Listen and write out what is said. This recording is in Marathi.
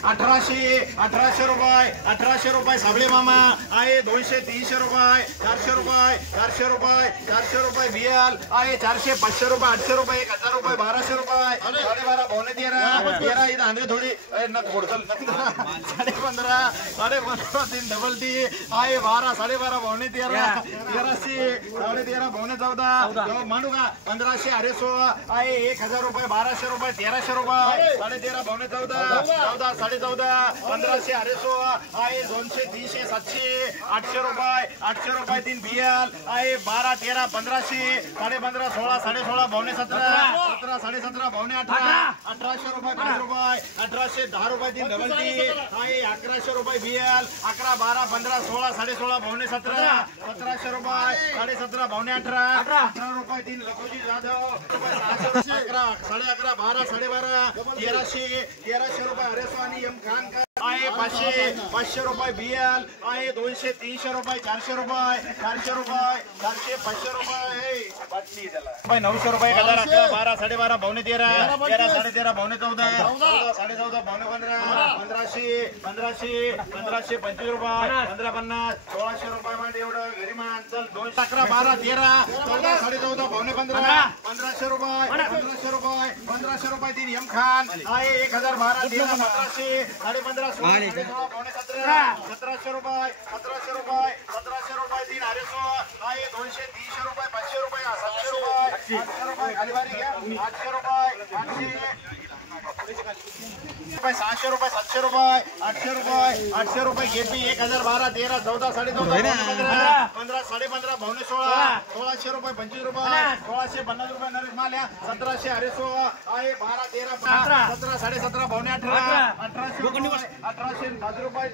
1800 रुपये 1800 रुपये साबळे मामा आहे 200 300 रुपये 400 रुपये 400 रुपये 400 रुपये BL आहे 400 500 रुपये 800 रुपये 1000 रुपये 1200 रुपये 12.5 पावणे 13 इथं आणले थोडी थोडं 15.5 3 डबल टी आहे 12 12.5 पावणे 13 1300 13.5 पावणे 14 मानू का 1500 16 आहे 1000 रुपये 1200 रुपये 1300 रुपये 13.5 पावणे 14 14 14.5 1500 16 आहे 200 300 700 800 रुपये 3 BL आहे 12 13 1500 15.5 16 16.5 पावणे 17 17 17.5 पावणे 18 1800 रुपये 5 रुपये 1810 रुपये 3 डबल टी आहे 1100 रुपये BL 11 12 15 16 16.5 पावणे 17 1700 रुपये 17.5 पावणे 18 18 रुपये 3 लखोजी जाधव 11 11.5 12 12.5 1300 रुपये हरेस्वानी एम खान आहे 500 रुपये BL आहे 200 300 रुपये 400 रुपये 400 रुपये 400 500 रुपये 900 रुपये 11 12 12.5 पावणे 13 13 13.5 पावणे 14 14 पावणे 15 1500 25 रुपये 1550 1600 रुपये मध्ये एवढं घरी मान चल 211 12 13 14 14.5 पावणे 15 1500 रुपये 1500 रुपये 3 एम खान आहे 1012 13 1500 15.5 16 पावणे 17 1700 रुपये 1700 रुपये 3 अरेसो आहे 200 300 रुपये 500 रुपये 700 रुपये 800 रुपये खाली बारी घ्या 800 रुपये 600 रुपये 700 रुपये 800 रुपये गेपी 1012 13 14 14.5 15 15.5 पावणे 16 1600 रुपये 25 रुपये 1650 रुपये नरेश माल्या 1700 अरेसो आहे 12 13 17 17.5 पावणे 18 1800 5 रुपये